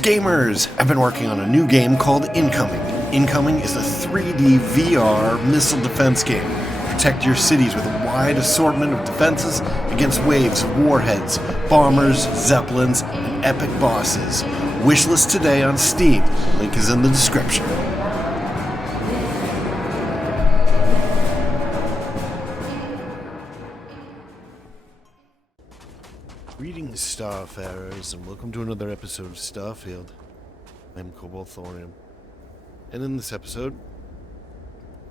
Greetings, gamers! I've been working on a new game called Incoming. Incoming is a 3D VR missile defense game. Protect your cities with a wide assortment of defenses against waves of warheads, bombers, zeppelins, and epic bosses. Wishlist today on Steam. Link is in the description. Greetings, Starfarers, and welcome to another episode of Starfield. I'm Cobalt Thorium. And in this episode,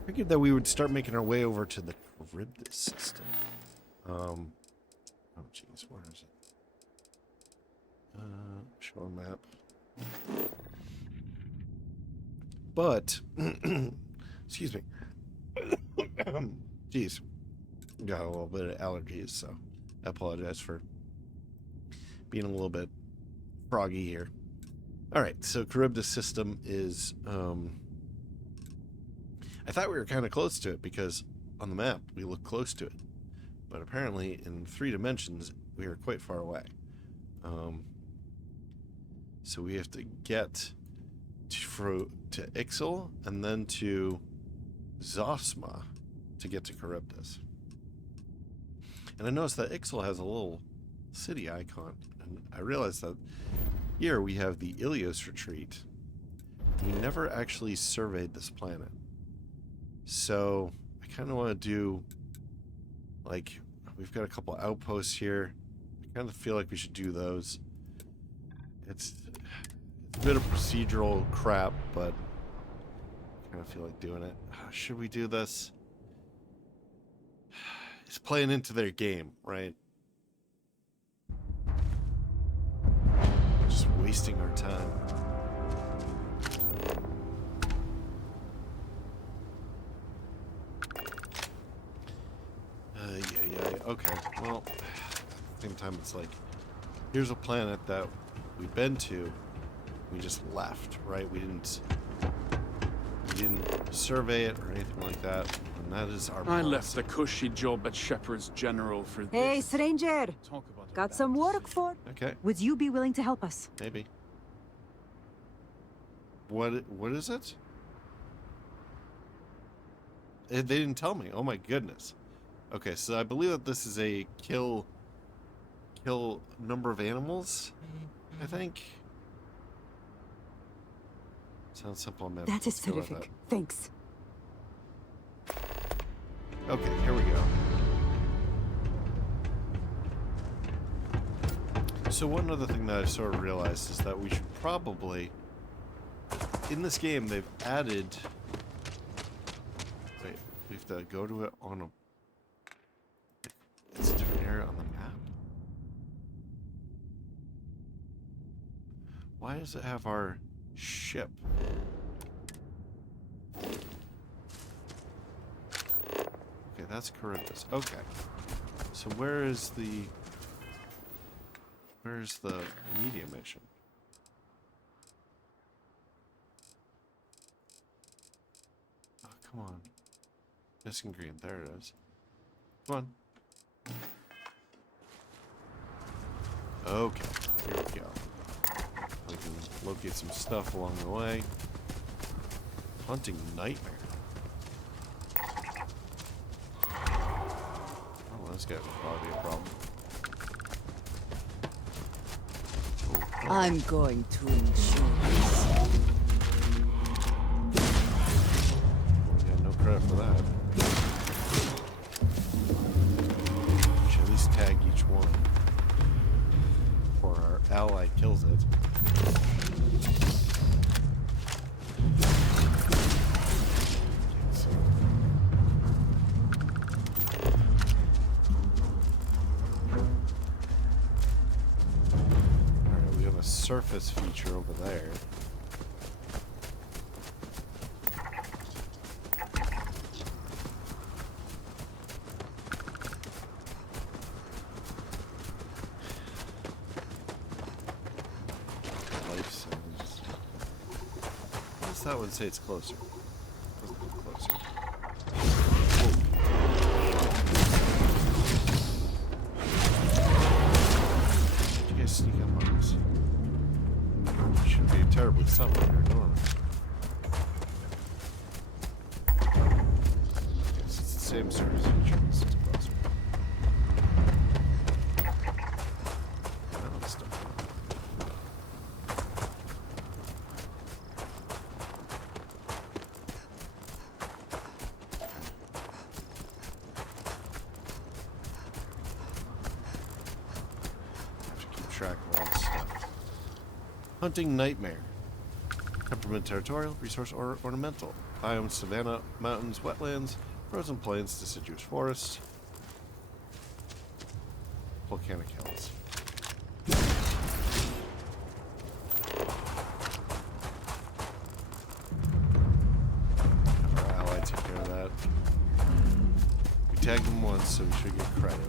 I figured that we would start making our way over to the Charybdis system. Oh jeez, where is it? Show a map. But, excuse me. Jeez. Got a little bit of allergies, so I apologize for being a little bit froggy here. Alright, so Charybdis system is, I thought we were kind of close to it because on the map we look close to it. But apparently in 3 dimensions we are quite far away. So we have to get to Ixyll and then to Zosma to get to Charybdis. And I noticed that Ixyll has a little city icon, and I realized that here we have the Ilios retreat. We never actually surveyed this planet, so I kind of want to do, like, we've got a couple outposts here. I kind of feel like we should do those. It's a bit of procedural crap, but I kind of feel like doing it. Should we do this? It's playing into their game, right? Just wasting our time. Yeah. Okay. Well, at the same time, it's like, here's a planet that we've been to. We just left, right? We didn't survey it or anything like that. And that is our policy. I left the cushy job at Shepherd's General for this. Hey, stranger! Got some work for? Okay. Would you be willing to help us? Maybe. What is it? They didn't tell me. Oh my goodness. Okay, so I believe that this is a kill number of animals, I think. Sounds simple, man. That is terrific. Thanks. Okay, here we go. So one other thing that I sort of realized is that we should probably, in this game, they've added. Wait, we have to go to it on a. It's a different area on the map. Why does it have our ship? Okay, that's Charybdis. Okay, so where's the media mission? Oh, come on. Missing green. There it is. Come on. Okay, here we go. We can locate some stuff along the way. Hunting nightmare. Oh, this guy's probably a problem. I'm going to ensure this. Yeah, no credit for that. Should at least tag each one before our ally kills it. Surface feature over there. Life signs. What does that one say? It's closer. Doesn't look closer. Did you guys sneak up on us? Sure. same service feature. This is closer. That looks stuck. Have to keep track of all this stuff. Hunting Nightmare. Temperament territorial, resource ornamental. Biome, savanna, mountains, wetlands, frozen plains, deciduous forests, volcanic hills. Our ally took care of that. We tagged him once, so we should get credit.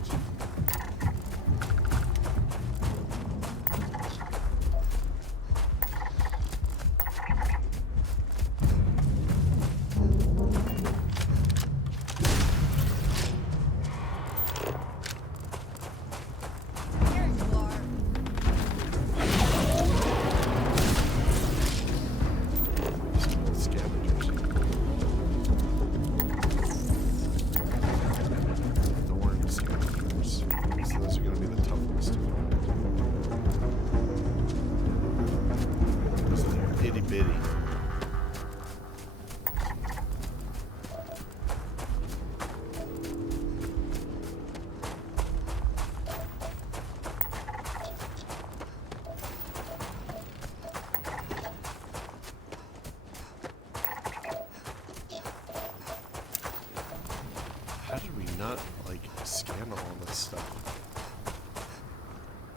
How did we not, like, scan all this stuff?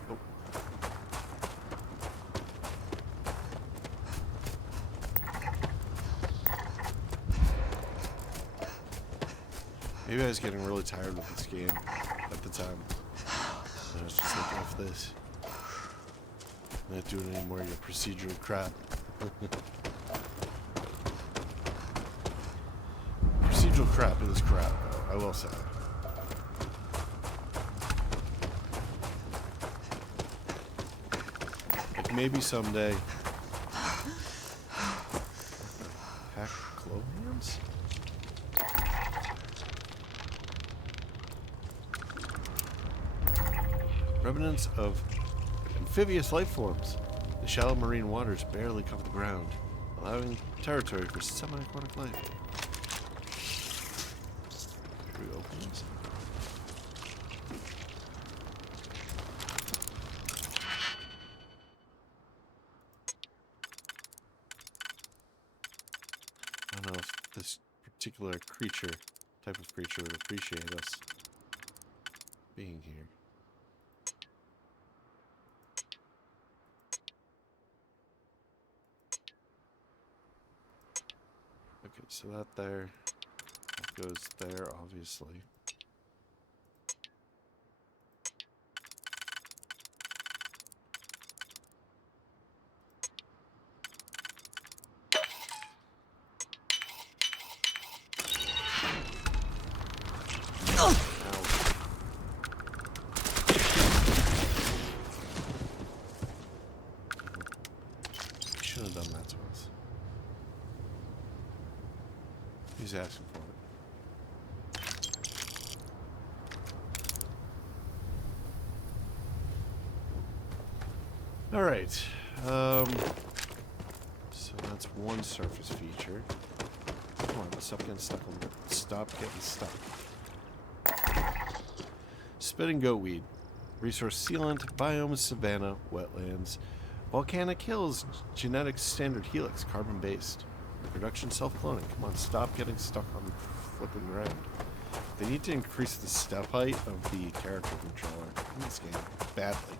Oh. Maybe I was getting really tired with this game at the time. And I was just like, F this. I'm not doing any more of your procedural crap. Procedural crap is crap, though, I will say. Like, maybe someday... Hack clovians? Remnants of amphibious life forms. The shallow marine waters barely cover the ground, allowing territory for semi-aquatic life. Should we open this? I don't know if this particular creature, type of creature, would appreciate us being here. Okay, so that there, that goes there, obviously. Ow. We should have done that to us. He's asking for it. All right. So that's one surface feature. Come on, stop getting stuck on the. Stop getting stuck. Spitting goatweed, resource sealant, biomes, savanna, wetlands, volcanic hills, genetic standard helix, carbon based. Production self-cloning. Come on, stop getting stuck on the flipping ground. They need to increase the step height of the character controller in this game badly.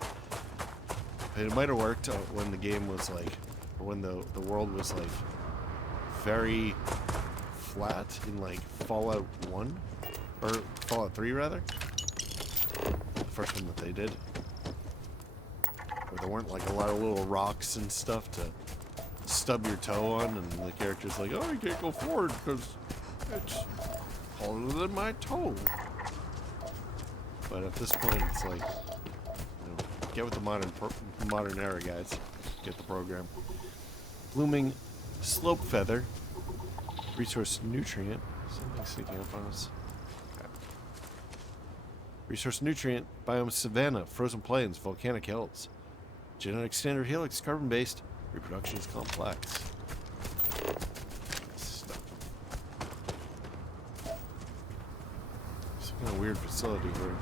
It might have worked when the game was like, or when the world was like very flat in like Fallout 1 or Fallout 3 rather. The first one that they did, where there weren't like a lot of little rocks and stuff to stub your toe on, and the character's like, oh, you can't go forward because it's taller than my toe. But at this point, it's like, you know, get with the modern era, guys. Get the program. Blooming slope feather, resource nutrient. Something sneaking up on us. Resource nutrient, biome savanna, frozen plains, volcanic hills. Genetic standard helix, carbon-based. Reproduction is complex. Stuff. Some kind of weird facility here.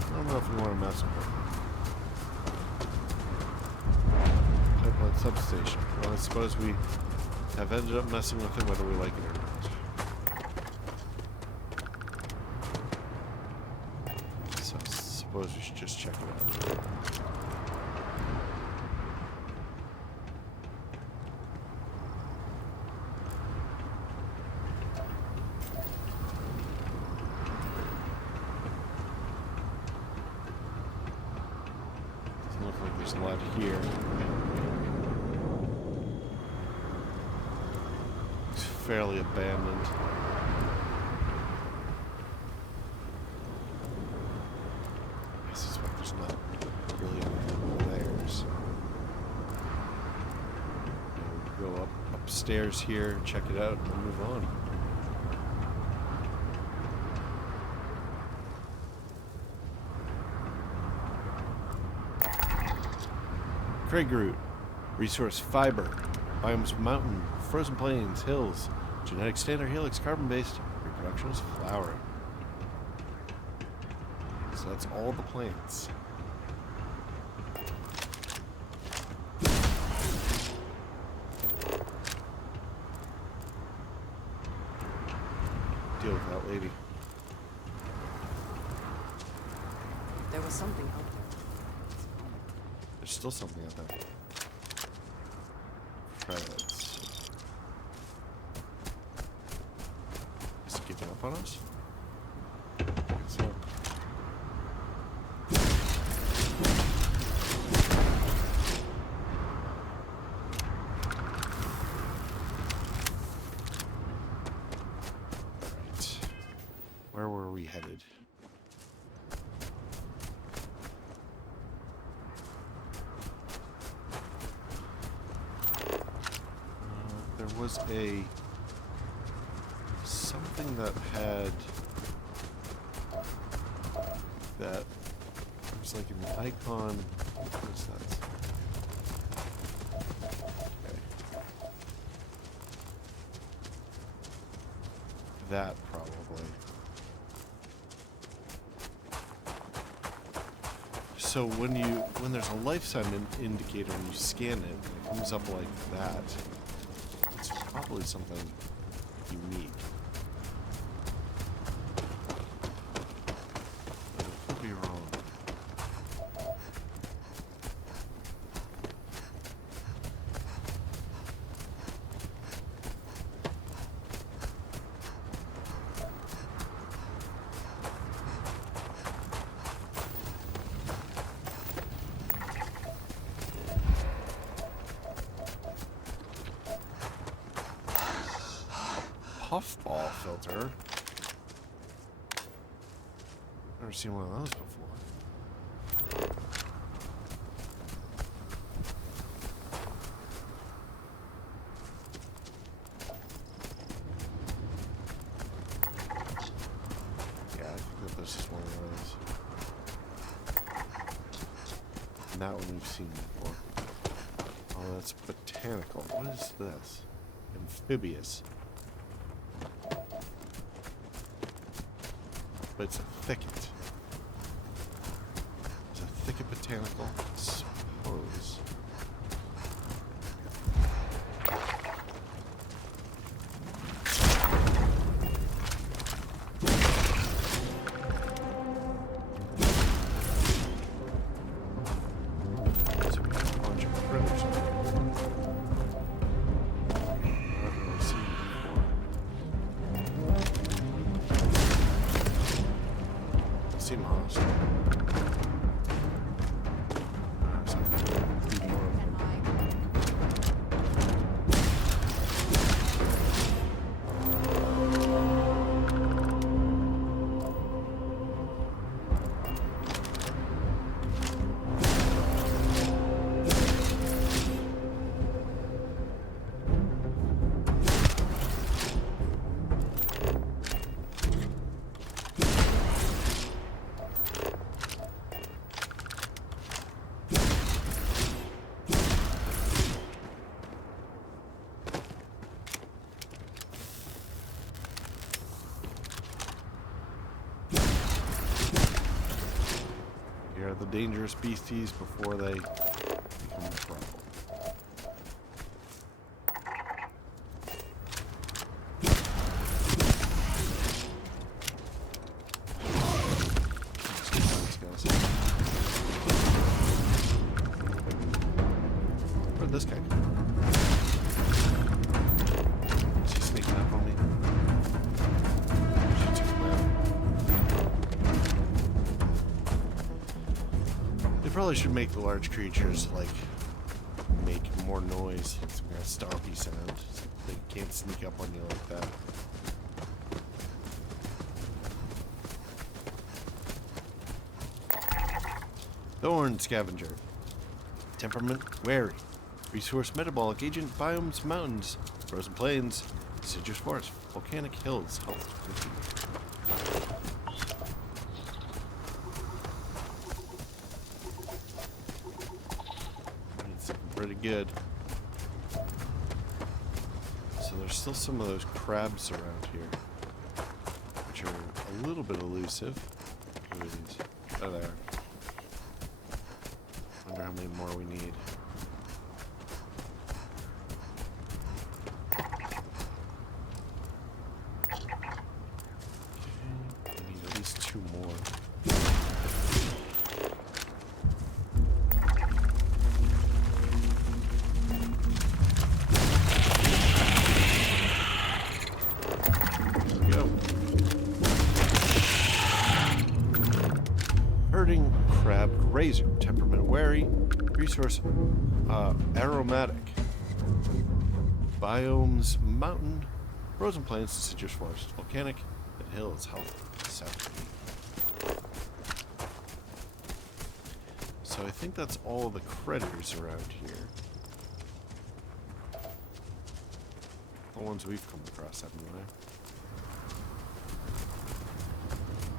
I don't know if we want to mess with it. Pipeline substation. Well, I suppose we have ended up messing with it whether we like it or not. So I suppose we should just check it out. Doesn't look like there's a lot here. It's fairly abandoned. I suspect there's not really anything theirs. We'll go upstairs here, check it out, and we'll move on. Craig root, resource fiber, biomes mountain, frozen plains, hills, genetic standard helix, carbon-based, reproduction is flowering. So that's all the plants. Deal with that lady. There was something out there. There's still something out there. Credits. Is it giving up on us? I guess so. Alright. Where were we headed? There was something that had that it was like an icon. What is that? Okay. That probably. So when there's a life sign indicator and you scan it, it comes up like that. It's probably something unique. But it could be wrong. Puffball filter. Never seen one of those before. Yeah, I think that this is one of those. And that one we've seen before. Oh, that's botanical. What is this? Amphibious. But it's a thicket. It's a thicket botanical, I suppose. So we got a bunch of critters. I've never seen before. Seem hostile. So, feed more of them. dangerous beasties before they become a problem. Where'd this guy come? Is he sneaking up on me? She took him out. They probably should make the large creatures like make more noise, like some kind of stompy sound. So they can't sneak up on you like that. Thorn Scavenger. Temperament wary. Resource metabolic agent. Biomes mountains. Frozen plains. Deciduous forest. Volcanic hills. Health 50. It's looking pretty good. So there's still some of those crabs around here, which are a little bit elusive. Oh, there. Wonder how many more we need. Okay, we need at least 2 more. There we go. Herding crab grazer. Temperament wary. Resource aromatic. Biomes mountain. Frozen plains. Deciduous forest. Volcanic. And hills. Health 70. So I think that's all the critters around here. The ones we've come across anyway.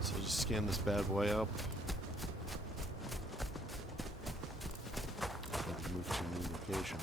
So just scan this bad boy up. Move to a new location.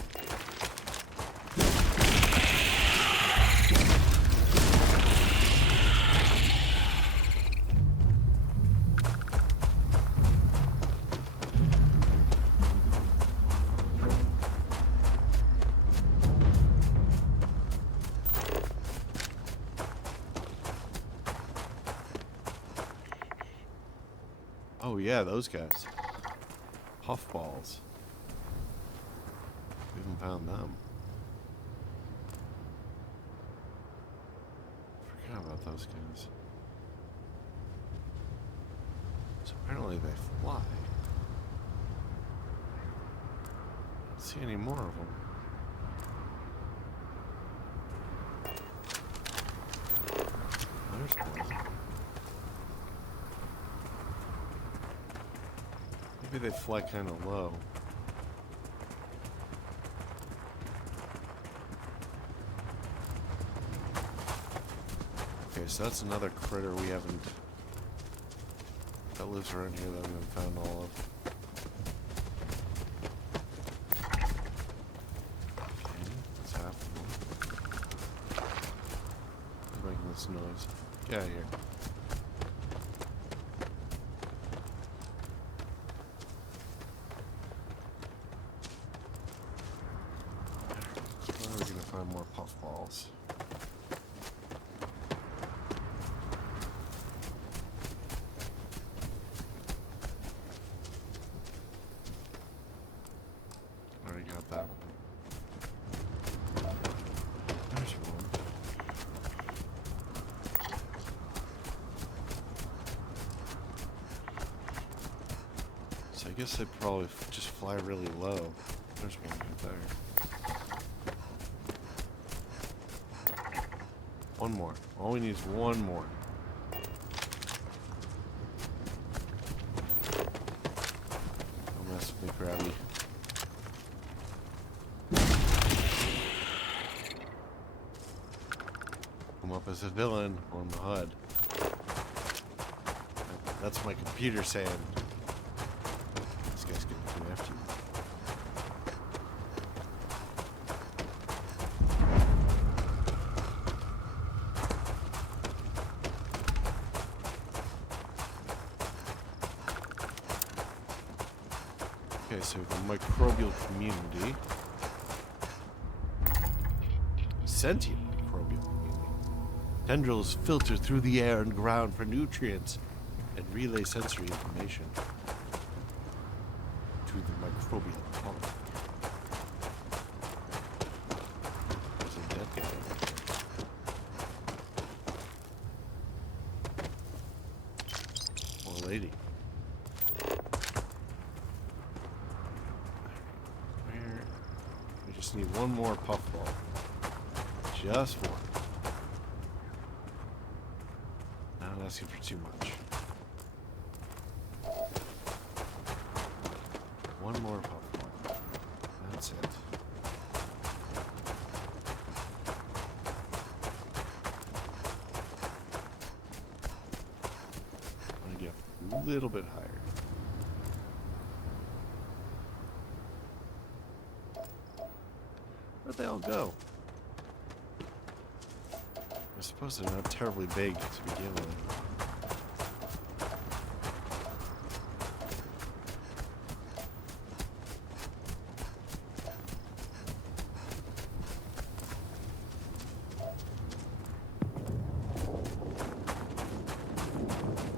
Oh yeah, those guys. Puffballs. We haven't found them. Forgot about those guys. So apparently they fly. Don't see any more of them. There's one. Maybe they fly kind of low. Okay, so that's another critter we haven't... that lives around here that we haven't found all of. Okay, that's half of them. Who's making this noise? Get out of here. Where are we gonna find more puffballs? Already got that one. There's one. So I guess they'd probably just fly really low. There's one right there. One more. All we need is one more. Don't mess with me, Krabby. Come up as a villain on the HUD. That's my computer saying, this guy's gonna come after you. Okay, so the microbial community. Sentient microbial community. Tendrils filter through the air and ground for nutrients and relay sensory information to the microbial colony. There's a dead guy. Or lady. Where? We just need one more puffball. Just one. Not asking for too much. One more puffball. That's it. I'm gonna get a little bit higher. Where'd they all go? I suppose they're not terribly big to begin with.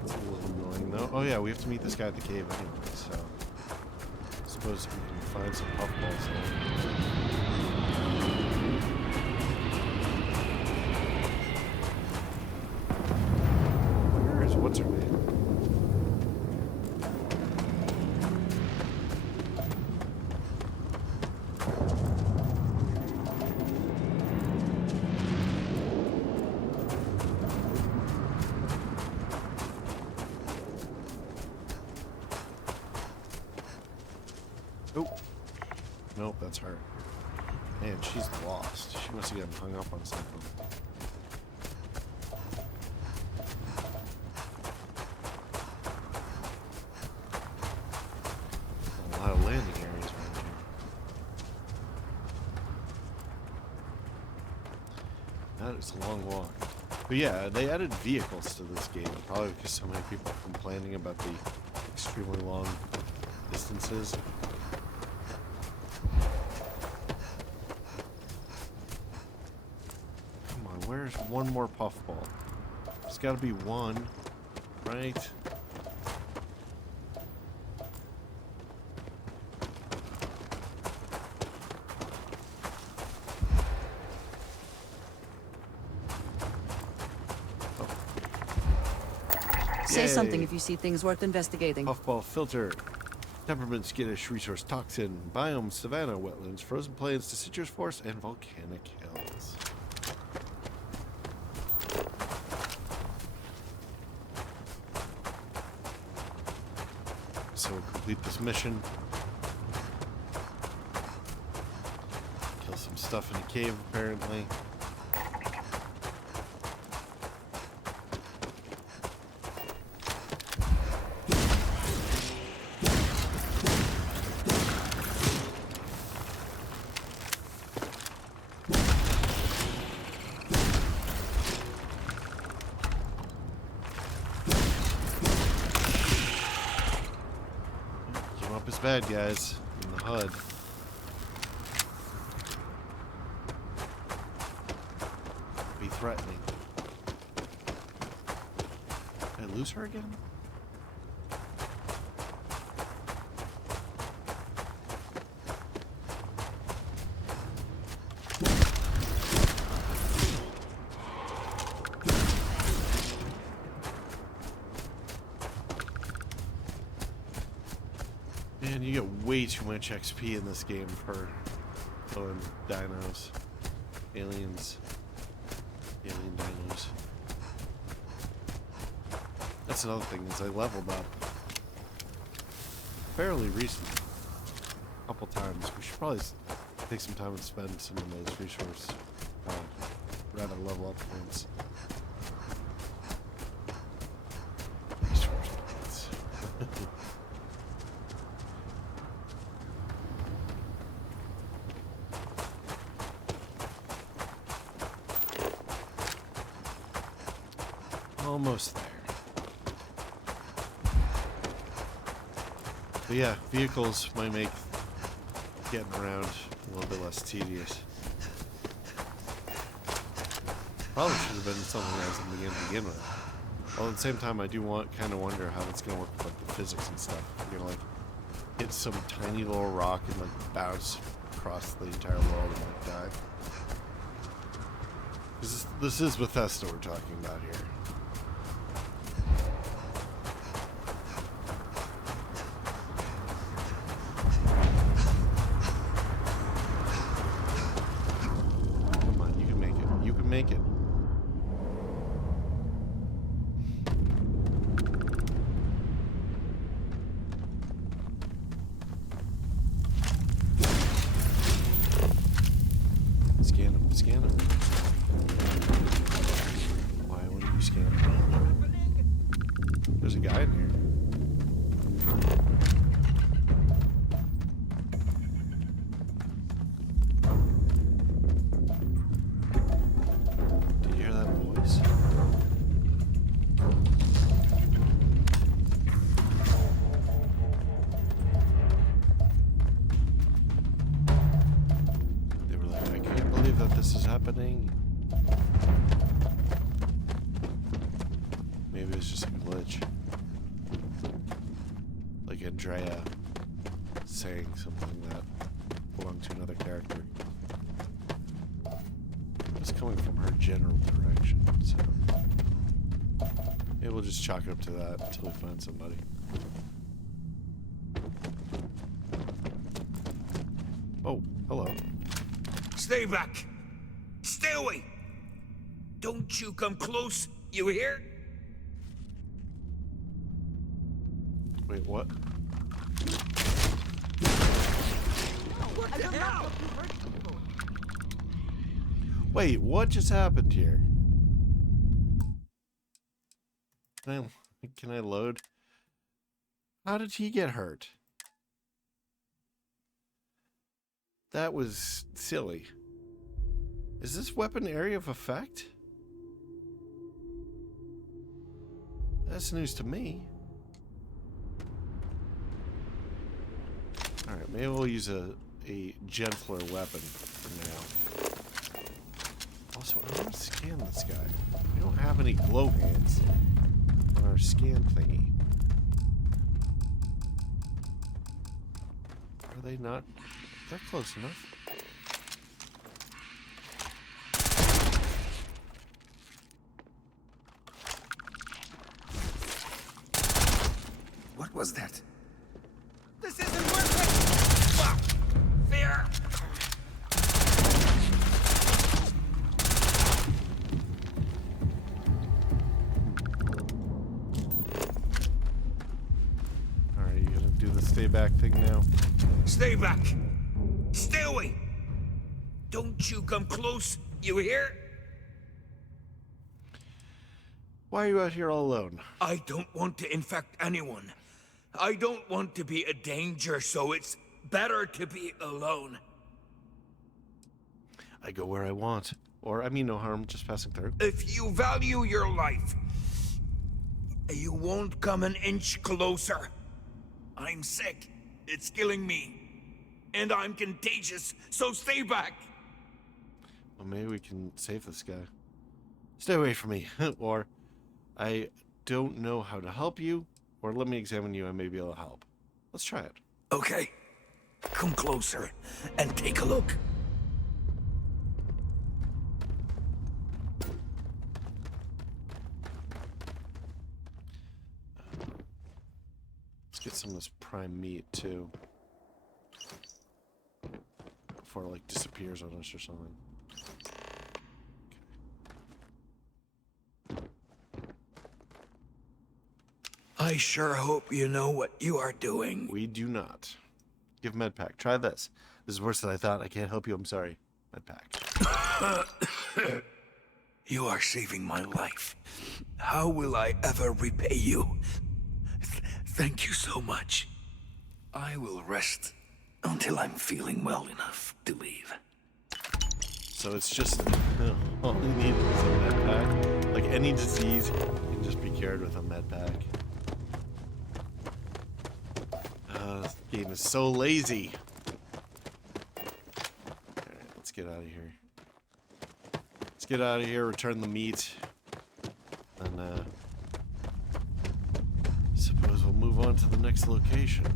It's a little annoying though. Oh yeah, we have to meet this guy at the cave anyway, so I suppose we can find some puffballs there. What's her name? Oh. Nope, that's her. Man, she's lost. She must have gotten hung up on something. Landing areas around here. That is a long walk. But yeah, they added vehicles to this game, probably because so many people are complaining about the extremely long distances. Come on, where's one more puffball? There's got to be one, right? Say something if you see things worth investigating. Puffball filter. Temperament, skittish, resource toxin. Biome, savanna, wetlands, frozen plains, deciduous forest, and volcanic hills. So we'll complete this mission. Kill some stuff in the cave, apparently. Bad guys in the HUD. Be threatening. Did I lose her again? Man, you get way too much XP in this game for killing dinos. Aliens. Alien dinos. That's another thing, is I leveled up fairly recently. A couple times. We should probably take some time and spend some of those resource, rather level up points. Resource points. Almost there. But But yeah, vehicles might make getting around a little bit less tedious. Probably should have been something else in the begin with. While at the same time, I do kind of wonder how it's gonna work with like the physics and stuff. You're gonna like hit some tiny little rock and like bounce across the entire world and like die. This is Bethesda we're talking about here. Come on, you can make it. You can make it. Scan him, scan him. Why wouldn't you scan him? There's a guy in here. Did you hear that voice? They were like, I can't believe that this is happening. Maybe it's just a glitch. Like Andrea saying something that belonged to another character. It was coming from her general direction, so maybe we'll just chalk it up to that until we find somebody. Oh, hello. Stay back! Stay away! Don't you come close, you hear? Wait, what? What the hell? Wait, what just happened here? Can I load? How did he get hurt? That was silly. Is this weapon area of effect? That's news to me. Alright, maybe we'll use a gentler weapon for now. Also, I want to scan this guy. We don't have any glow hands on our scan thingy. Are they not? They're close enough. What was that? This isn't working! Fuck! Fear! Alright, you gonna do the stay back thing now? Stay back! Stay away! Don't you come close, you hear? Why are you out here all alone? I don't want to infect anyone. I don't want to be a danger, so it's better to be alone. I go where I want. Or, I mean no harm, just passing through. If you value your life, you won't come an inch closer. I'm sick. It's killing me. And I'm contagious, so stay back. Well, maybe we can save this guy. Stay away from me. Or, I don't know how to help you. Or let me examine you and maybe it'll help. Let's try it. Okay. Come closer and take a look. Let's get some of this prime meat too. Before it like disappears on us or something. I sure hope you know what you are doing. We do not. Give medpack. Try this. This is worse than I thought. I can't help you. I'm sorry. Medpack. You are saving my life. How will I ever repay you? Thank you so much. I will rest until I'm feeling well enough to leave. So it's just all you need is a medpack. Like any disease can just be cured with a medpack. Game is so lazy. Alright, let's get out of here. Let's get out of here, return the meat. And suppose we'll move on to the next location.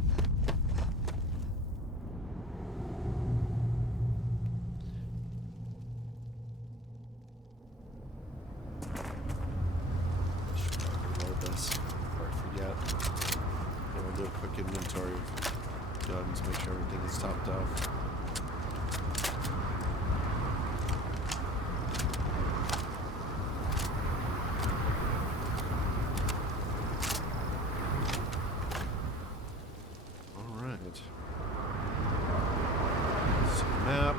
Reload this before I forget. And we'll do a quick inventory of guns, make sure everything is topped off. Map.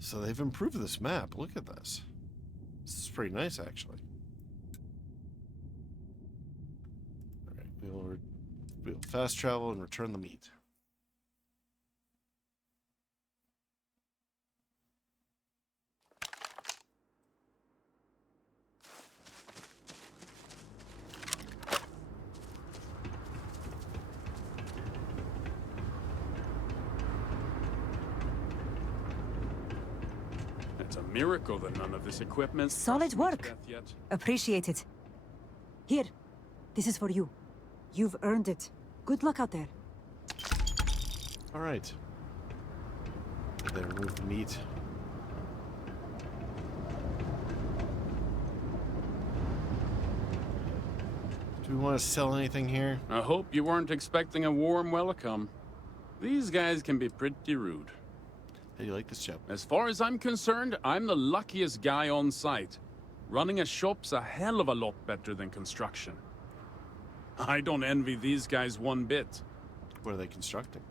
So they've improved this map. Look at this. This is pretty nice, actually. Alright, we'll fast travel and return the meat. It's a miracle that none of this equipment. Solid work. Yet. Appreciate it. Here, this is for you. You've earned it. Good luck out there. Alright. They remove the meat. Do we want to sell anything here? I hope you weren't expecting a warm welcome. These guys can be pretty rude. How do you like this job? As far as I'm concerned, I'm the luckiest guy on site. Running a shop's a hell of a lot better than construction. I don't envy these guys one bit. What are they constructing?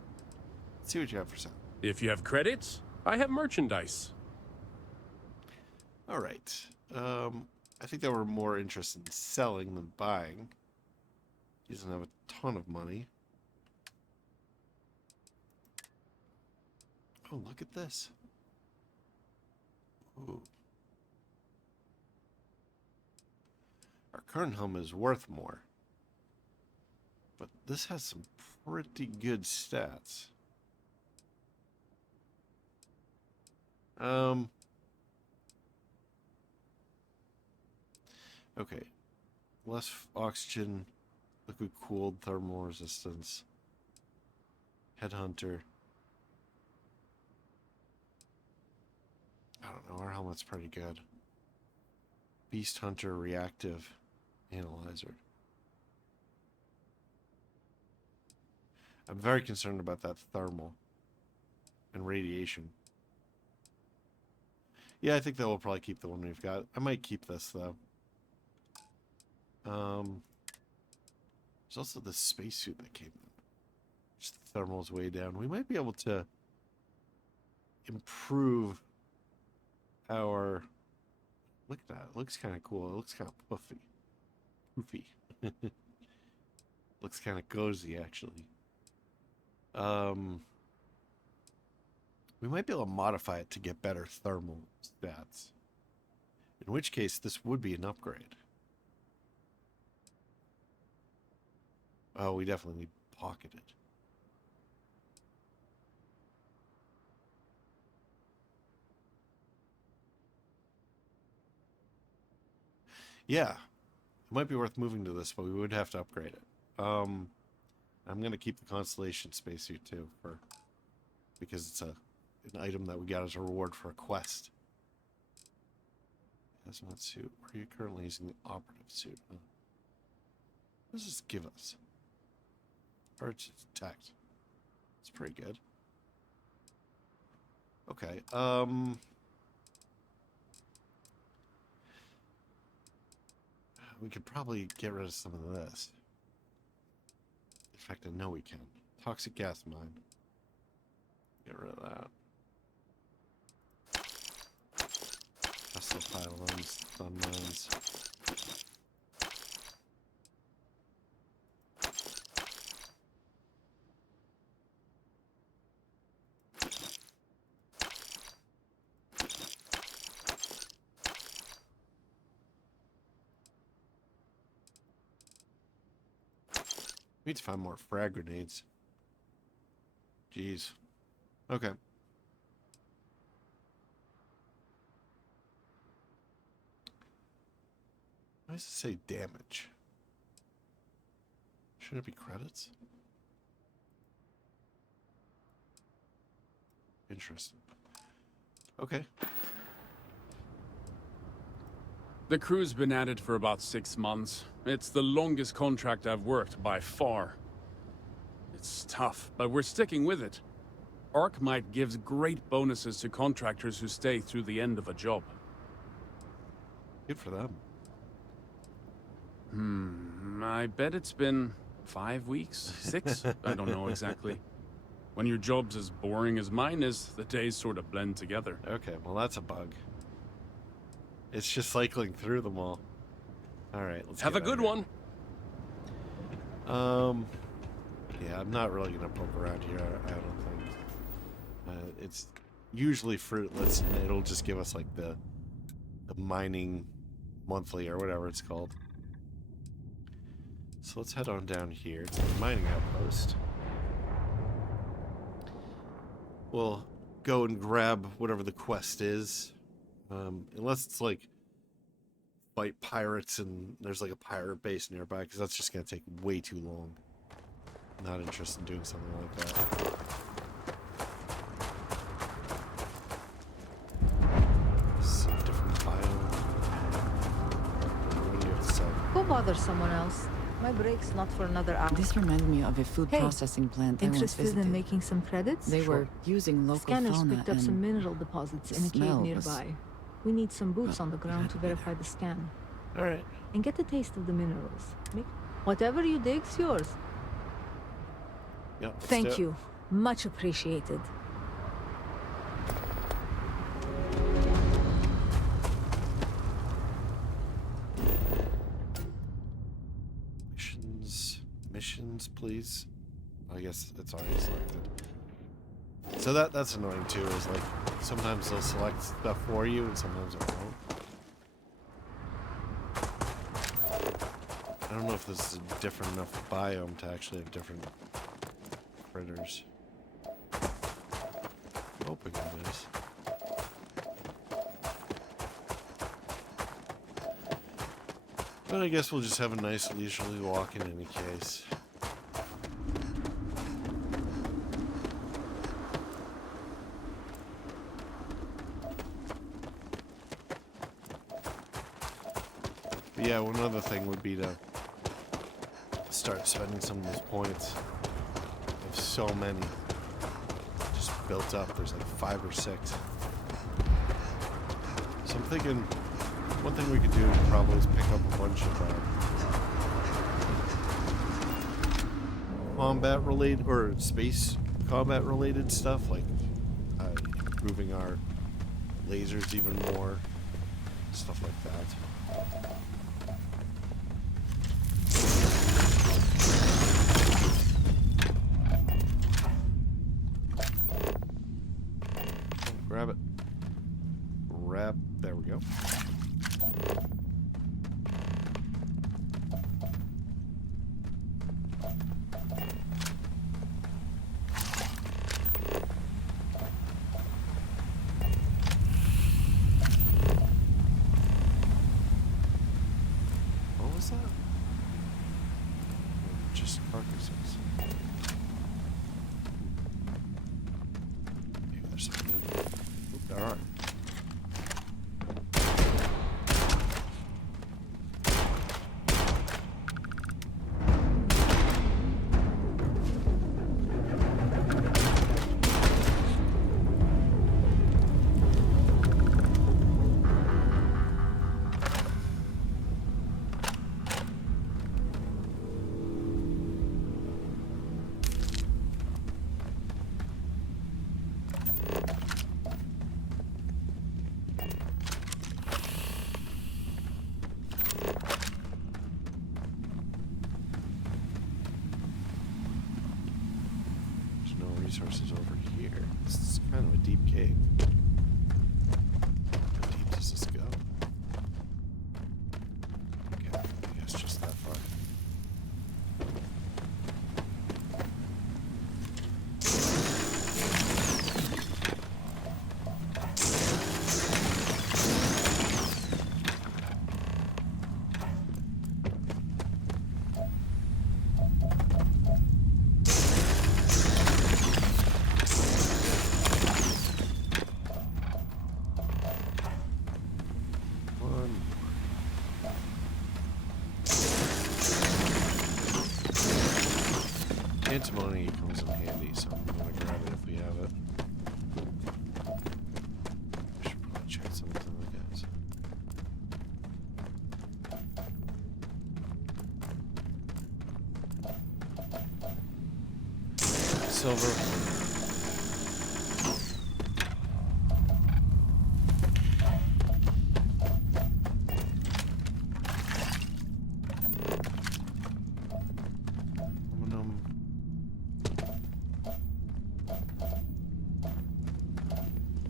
Let's see what you have for sale. If you have credits, I have merchandise. Alright. I think they were more interested in selling than buying. He doesn't have a ton of money. Oh, look at this. Ooh. Our current home is worth more. But this has some pretty good stats. Okay. Less oxygen, liquid cooled, thermal resistance. Headhunter. I don't know, our helmet's pretty good. Beast Hunter, reactive, analyzer. I'm very concerned about that thermal and radiation. Yeah, I think that we'll probably keep the one we've got. I might keep this, though. There's also the spacesuit that came in. Just the thermal's way down. We might be able to improve our... Look at that. It looks kind of cool. It looks kind of puffy. Poofy. Looks kind of cozy, actually. We might be able to modify it to get better thermal stats. In which case, this would be an upgrade. Oh, we definitely need pocketed. Yeah, it might be worth moving to this, but we would have to upgrade it. I'm going to keep the Constellation spacesuit too, because it's an item that we got as a reward for a quest. Hazmat suit. Are you currently using the operative suit? Huh? What does this give us? Arch detect. It's pretty good. Okay. We could probably get rid of some of this. In fact, I know we can. Toxic gas mine. Get rid of that. Hostile pylons, stun mines. We need to find more frag grenades. Jeez. Okay. Why does it say damage? Shouldn't it be credits? Interesting. Okay. The crew's been at it for about 6 months. It's the longest contract I've worked by far. It's tough, but we're sticking with it. Arcmite gives great bonuses to contractors who stay through the end of a job. Good for them. I bet it's been 5 weeks, 6? I don't know exactly. When your job's as boring as mine is, the days sort of blend together. Okay, well that's a bug. It's just cycling through them all. Alright, let's Have a good one. Yeah, I'm not really gonna poke around here, I don't think. It's usually fruitless, and it'll just give us like the mining monthly or whatever it's called. So let's head on down here to the mining outpost. We'll go and grab whatever the quest is. Unless it's like fight pirates and there's like a pirate base nearby, because that's just going to take way too long. Not interested in doing something like that. This is a different biome. What do you have to say? Go bother someone else. My break's not for another hour. This reminded me of a food Hey, processing plant I once Interested visited. in making some credits? They were using local Scanners fauna picked up and some mineral deposits in a cave smell was- nearby. We need some boots on the ground had to to be verify the scan. Alright. And get a taste of the minerals. Whatever you dig's yours. Yep, let's do Thank it. you. Much appreciated. Missions, please. I guess it's already selected. So that's annoying too, is like sometimes they'll select stuff for you and sometimes it won't. I don't know if this is a different enough biome to actually have different critters. I'm hoping it is. But I guess we'll just have a nice leisurely walk in any case. But yeah, one other thing would be to start spending some of those points. I have so many just built up. There's like 5 or 6. So I'm thinking one thing we could do probably is pick up a bunch of combat related or space combat related stuff, like improving our lasers even more, stuff like that. Grab it. There we go. What was that? Just carcasses. Maybe there's something in there. Oop, there are. Resources over here. This is kind of a deep cave. How deep does this go? Okay, I guess just that far. Antimony comes in handy, so I'm going to grab it if we have it. I should probably check some of the other guys. Silver. Aluminum.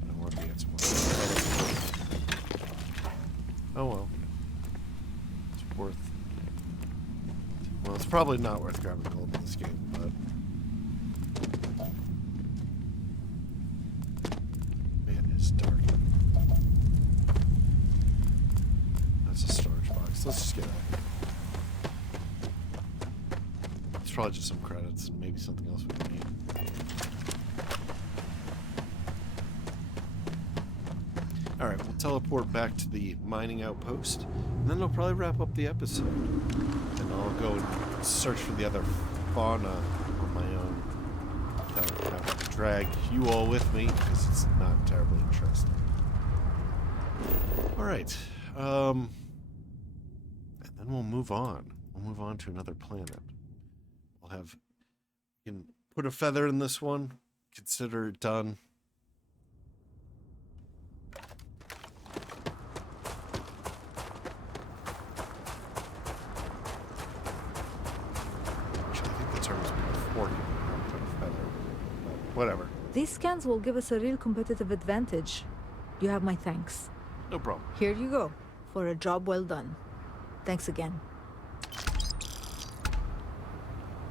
I want to get some more. Oh well. It's worth. Well, it's probably not worth grabbing gold in this game, but. Man, it's dark. That's a storage box. Let's just get out. It's probably just some credits and maybe something else we can need. Alright, we'll teleport back to the mining outpost, and then it'll probably wrap up the episode. And I'll go and search for the other fauna on my own without having to drag you all with me, because it's not terribly interesting. Alright, and then we'll move on. We'll move on to another planet. We'll have, you can put a feather in this one, consider it done. Actually, I think the term is forking, not put a feather. But whatever. These scans will give us a real competitive advantage. You have my thanks. No problem. Here you go, for a job well done. Thanks again.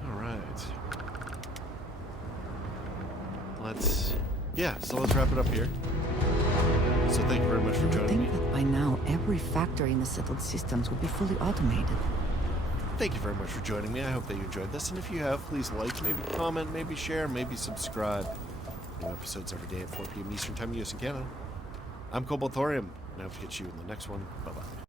Alright. So let's wrap it up here. So thank you very much for You would joining me. think that by now every factory in the settled systems would be fully automated. Thank you very much for joining me. I hope that you enjoyed this, and if you have, please like, maybe comment, maybe share, maybe subscribe. New episodes every day at 4 p.m. Eastern Time, US and Canada. I'm Cobalt Thorium, and I hope to catch you in the next one. Bye-bye.